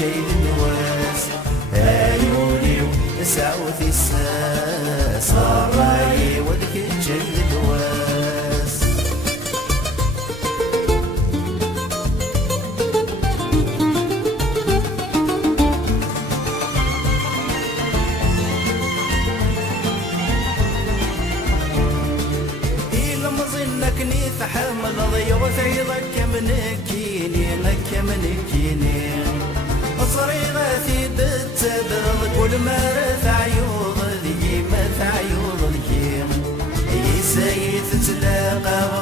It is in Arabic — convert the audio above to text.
جاي النواس عيوني سعوثي الساس راي ودك جاي النواس مظنكني فحمل ضيوث عيضك منكيني لك منكيني صريغة في بالتدرض كل ما رث عيوض ذي ما عيوض ذي يسايث تلاقى